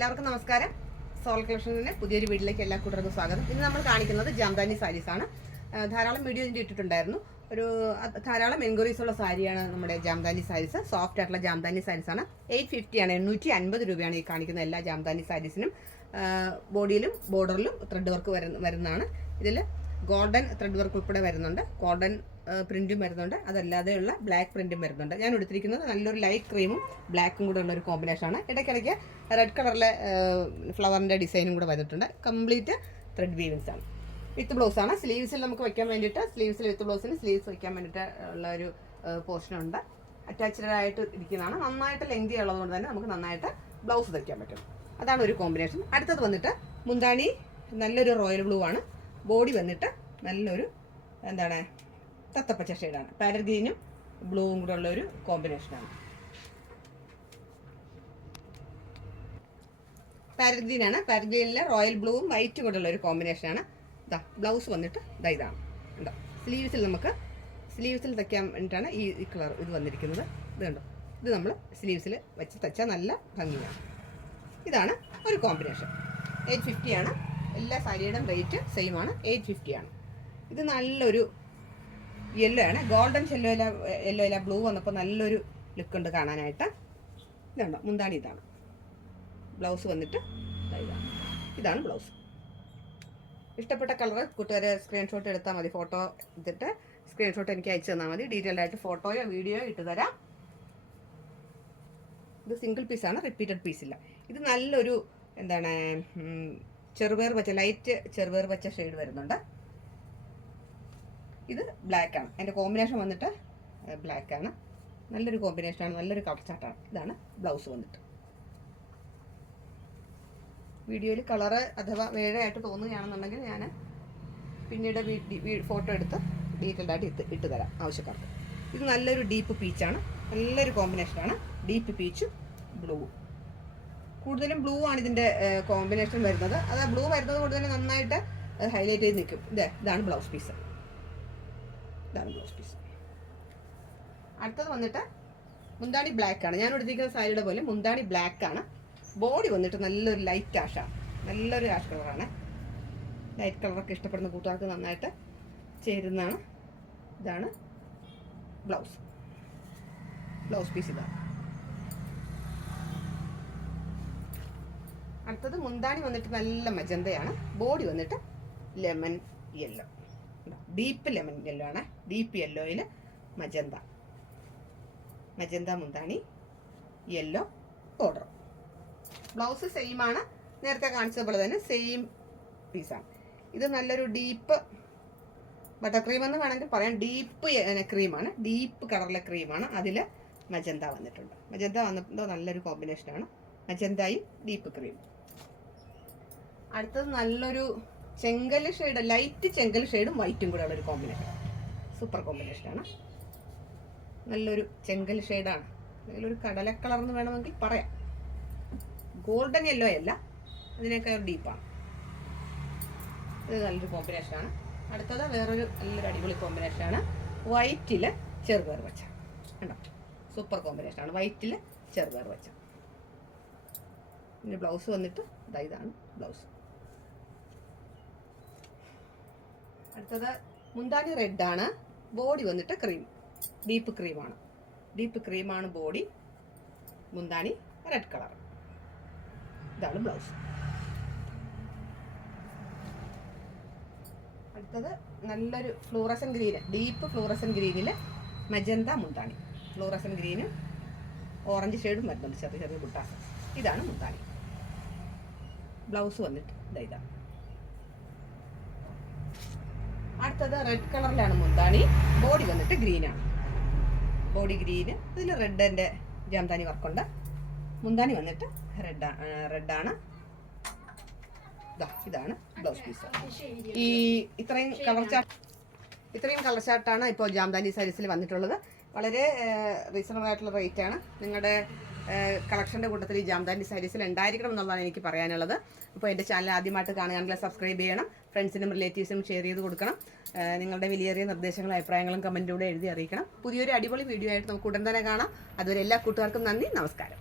എല്ലാവർക്കും നമസ്കാരം. സോൾ കളക്ഷനിലെ പുതിയൊരു വീട്ടിലേക്ക് എല്ലാ കൂട്ടർക്കും സ്വാഗതം. ഇന്ന് നമ്മൾ കാണിക്കുന്നത് ജാംദാനി സാരീസ് ആണ്. ധാരാളം വീഡിയോ ഇതിൻ്റെ ഇട്ടിട്ടുണ്ടായിരുന്നു. ധാരാളം എൻക്വയറീസ് ഉള്ള സാരിയാണ് നമ്മുടെ ജാംദാനി സാരീസ്. സോഫ്റ്റ് ആയിട്ടുള്ള ജാംദാനി സാരീസ് ആണ്. 850 ആണ്, 850 രൂപയാണ് ഈ കാണിക്കുന്ന എല്ലാ ജാംദാനി സാരീസിനും. ബോഡിയിലും ബോർഡറിലും ത്രെഡ് വർക്ക് വരുന്നതാണ്. ഇതിൽ ഗോൾഡൻ ത്രെഡ് വർക്ക് ഉൾപ്പെടെ വരുന്നുണ്ട്. ഗോൾഡൻ പ്രിന്റും വരുന്നുണ്ട്, അതല്ലാതെയുള്ള ബ്ലാക്ക് പ്രിന്റും വരുന്നുണ്ട്. ഞാൻ എടുത്തിരിക്കുന്നത് നല്ലൊരു ലൈറ്റ് ക്രീമും ബ്ലാക്കും കൂടെ ഉള്ള ഒരു കോമ്പിനേഷനാണ്. ഇടയ്ക്കിടയ്ക്ക് റെഡ് കളറിലെ ഫ്ലവറിൻ്റെ ഡിസൈനും കൂടെ വന്നിട്ടുണ്ട്. കംപ്ലീറ്റ് ത്രെഡ് വീവിങ്സ് ആണ്. വിത്ത് ബ്ലൗസ് ആണ്. സ്ലീവ്സിൽ നമുക്ക് വയ്ക്കാൻ വേണ്ടിയിട്ട്, സ്ലീവ്സിൽ വിത്ത് ബ്ലൗസിന് സ്ലീവ്സ് വയ്ക്കാൻ വേണ്ടിയിട്ട് ഉള്ള ഒരു പോർഷനുണ്ട്. അറ്റാച്ച്ഡ് ആയിട്ട് ഇരിക്കുന്നതാണ്. നന്നായിട്ട് ലെങ്തി ഉള്ളതുകൊണ്ട് തന്നെ നമുക്ക് നന്നായിട്ട് ബ്ലൗസ് തയ്ക്കാൻ പറ്റും. അതാണ് ഒരു കോമ്പിനേഷൻ. അടുത്തത് വന്നിട്ട് മുന്താണി നല്ലൊരു റോയൽ ബ്ലൂ ആണ്. ബോഡി വന്നിട്ട് നല്ലൊരു തത്തപ്പച്ച ഷെയ്ഡാണ്. പാരറ്റ് ഗ്രീനും ബ്ലൂവും കൂടെ ഉള്ള ഒരു കോമ്പിനേഷനാണ്. പാരറ്റ് ഗ്രീനാണ്. പാരറ്റ് ഗ്രീനിലെ റോയൽ ബ്ലൂവും വൈറ്റും കൂടെ ഉള്ള ഒരു കോമ്പിനേഷനാണ്. ബ്ലൗസ് വന്നിട്ട് ഇതാണ്. ഉണ്ടോ, സ്ലീവ്സിൽ നമുക്ക് സ്ലീവ്സിൽ തയ്ക്കാൻ വേണ്ടിയിട്ടാണ് ഈ കളർ ഇത് വന്നിരിക്കുന്നത്. ഇത് കണ്ടോ, ഇത് നമ്മൾ സ്ലീവ്സിൽ വെച്ച് തയ്ച്ചാൽ നല്ല ഭംഗിയാണ്. ഇതാണ് ഒരു കോമ്പിനേഷൻ. 850 ആണ്. എല്ലാ സാരിയുടെയും റേറ്റ് സെയിം ആണ്. 850 ആണ്. ഇത് നല്ലൊരു യെല്ലോ ആണ്. ഗോൾഡൻ യെല്ലോ ഇല ബ്ലൂ വന്നപ്പോൾ നല്ലൊരു ലുക്ക് ഉണ്ട് കാണാനായിട്ട്. ഇതുണ്ടോ, മുന്താണി ഇതാണ്. ബ്ലൗസ് വന്നിട്ട് ഇതാണ് ബ്ലൗസ്. ഇഷ്ടപ്പെട്ട കളർ കൂട്ടുകാരെ സ്ക്രീൻഷോട്ട് എടുത്താൽ മതി. ഫോട്ടോ എടുത്തിട്ട് സ്ക്രീൻഷോട്ട് എനിക്ക് അയച്ചു തന്നാൽ മതി. ഡീറ്റെയിൽഡ് ആയിട്ട് ഫോട്ടോയോ വീഡിയോയോ ഇട്ട് തരാം. ഇത് സിംഗിൾ പീസാണ്, റിപ്പീറ്റഡ് പീസില്ല. ഇത് നല്ലൊരു ചെറുപയർ പച്ച, ലൈറ്റ് ചെറുപയർ പച്ച ഷെയ്ഡ് വരുന്നുണ്ട്. ഇത് ബ്ലാക്ക് ആണ്. അതിൻ്റെ കോമ്പിനേഷൻ വന്നിട്ട് ബ്ലാക്ക് ആണ്. നല്ലൊരു കോമ്പിനേഷനാണ്, നല്ലൊരു കളർ ചാർട്ടാണ്. ഇതാണ് ബ്ലൗസ് വന്നിട്ട്. വീഡിയോയിൽ കളറ് അഥവാ വേഴയായിട്ട് തോന്നുകയാണെന്നുണ്ടെങ്കിൽ ഞാൻ പിന്നീട് ഫോട്ടോ എടുത്ത് ഡീറ്റെയിൽഡ് ആയിട്ട് ഇട്ട് തരാം ആവശ്യക്കാർക്ക്. ഇത് നല്ലൊരു ഡീപ്പ് പീച്ചാണ്. നല്ലൊരു കോമ്പിനേഷനാണ്. ഡീപ്പ് പീച്ചും ബ്ലൂവും. കൂടുതലും ബ്ലൂ ആണ് ഇതിൻ്റെ കോമ്പിനേഷൻ വരുന്നത്. അത് ബ്ലൂ വരുന്നത് കൊണ്ട് തന്നെ നന്നായിട്ട് ഹൈലൈറ്റ് ചെയ്ത് നിൽക്കും. ഇതാണ് ബ്ലൗസ് പീസ്. ഇതാണ് ബ്ലൗസ് പീസ്. അടുത്തത് വന്നിട്ട് മുന്താണി ബ്ലാക്ക് ആണ്. ഞാൻ എടുത്തിരിക്കുന്ന സാരിയുടെ പോലെ മുന്താണി ബ്ലാക്ക് ആണ്. ബോഡി വന്നിട്ട് നല്ലൊരു ലൈറ്റ് ആഷാണ്. നല്ലൊരു ആഷ് കളറാണ്. ലൈറ്റ് കളറൊക്കെ ഇഷ്ടപ്പെടുന്ന കൂട്ടുകാർക്ക് നന്നായിട്ട് ചേരുന്നതാണ്. ഇതാണ് ബ്ലൗസ് പീസ്. ഇതാണ്. അടുത്തത് മുന്താണി വന്നിട്ട് നല്ല മജന്തയാണ്. ബോഡി വന്നിട്ട് lemon yellow, deep lemon yellow ആണ്. ഡീപ്പ് യെല്ലോയിൽ മജന്ത മുന്താണി, യെല്ലോ ബോർഡർ. ബ്ലൗസ് സെയിം ആണ്. നേരത്തെ കാണിച്ചതുപോലെ തന്നെ സെയിം പീസാണ്. ഇത് നല്ലൊരു ഡീപ്പ് ബട്ടർ ക്രീം എന്ന് വേണമെങ്കിൽ പറയാം. ഡീപ്പ് ക്രീമാണ്, ഡീപ്പ് കളറിലെ ക്രീമാണ്. അതിൽ മജന്ത വന്നിട്ടുണ്ട്. മജന്ത വന്നിട്ടുണ്ടോ നല്ലൊരു കോമ്പിനേഷനാണ്. മജന്തയും ഡീപ്പ് ക്രീം. അടുത്തത് നല്ലൊരു ചെങ്കൽ ഷെയ്ഡ്, ലൈറ്റ് ചെങ്കൽ ഷെയ്ഡും വൈറ്റും കൂടെ ഉള്ളൊരു കോമ്പിനേഷൻ. സൂപ്പർ കോമ്പിനേഷനാണ്. നല്ലൊരു ചെങ്കൽ ഷെയ്ഡാണ്. അല്ലെങ്കിൽ ഒരു കടല കളർ എന്ന് വേണമെങ്കിൽ പറയാം. ഗോൾഡൻ യെല്ലോ അല്ല, അതിനേക്കാൾ ഡീപ്പാണ്. ഇത് നല്ലൊരു കോമ്പിനേഷനാണ്. അടുത്തത് വേറൊരു നല്ലൊരു അടിപൊളി കോമ്പിനേഷനാണ്. വൈറ്റിൽ ചെറുപയർ പച്ച. കണ്ടോ, സൂപ്പർ കോമ്പിനേഷനാണ്. വൈറ്റിൽ ചെറുപയർ പച്ച. പിന്നെ ബ്ലൗസ് വന്നിട്ട് ഇതാണ് ബ്ലൗസ്. അടുത്തത് മുന്താണി റെഡ് ആണ്. ബോഡി വന്നിട്ട് ക്രീം, ഡീപ്പ് ക്രീമാണ്. ഡീപ്പ് ക്രീമാണ് ബോഡി. മുന്താണി റെഡ് കളർ. ഇതാണ് ബ്ലൗസ്. അടുത്തത് നല്ലൊരു ഫ്ലൂറസൻ ഗ്രീന്, ഡീപ്പ് ഫ്ലൂറസൻ ഗ്രീനിൽ മജന്ത മുന്താണി. ഫ്ലൂറസൻ ഗ്രീനും ഓറഞ്ച് ഷെയ്ഡും വരുന്നുണ്ട്, ചെറിയ ചെറിയ ബുട്ടാസ്. ഇതാണ് മുന്താണി. ബ്ലൗസ് വന്നിട്ട് ഇതാണ്. അടുത്തത് റെഡ് കളറിലാണ് മുന്താണി. ബോഡി വന്നിട്ട് ഗ്രീനാണ്. ബോഡി ഗ്രീന്, ഇതിൽ റെഡിൻ്റെ ജാംദാനി വർക്കുണ്ട്. മുന്താണി വന്നിട്ട് റെഡാണ്. ഇതാണ് ബ്ലൗസ് പീസ്. ഇത്രയും കളർ ചാർട്ടാണ് ഇപ്പോൾ ജാംദാനി സാരീസിൽ വന്നിട്ടുള്ളത്. വളരെ റീസണബിൾ ആയിട്ടുള്ള റേറ്റ് ആണ്. നിങ്ങളുടെ കളക്ഷൻ്റെ കൂട്ടത്തിൽ ഈ ജാംദാനി സാരീസിൽ ഉണ്ടായിരിക്കണം എന്നുള്ളതാണ് എനിക്ക് പറയാനുള്ളത്. അപ്പോൾ എൻ്റെ ചാനൽ ആദ്യമായിട്ട് കാണുകയാണെങ്കിൽ സബ്സ്ക്രൈബ് ചെയ്യണം. ഫ്രണ്ട്സിനും റിലേറ്റീവ്സിനും ഷെയർ ചെയ്ത് കൊടുക്കണം. നിങ്ങളുടെ വിലയേറിയ നിർദ്ദേശങ്ങളും അഭിപ്രായങ്ങളും കമൻറ്റിലൂടെ എഴുതി അറിയിക്കണം. പുതിയൊരു അടിപൊളി വീഡിയോ ആയിട്ട് നമുക്ക് ഉടൻ തന്നെ കാണാം. അതുവരെ എല്ലാ കൂട്ടുകാർക്കും നന്ദി, നമസ്കാരം.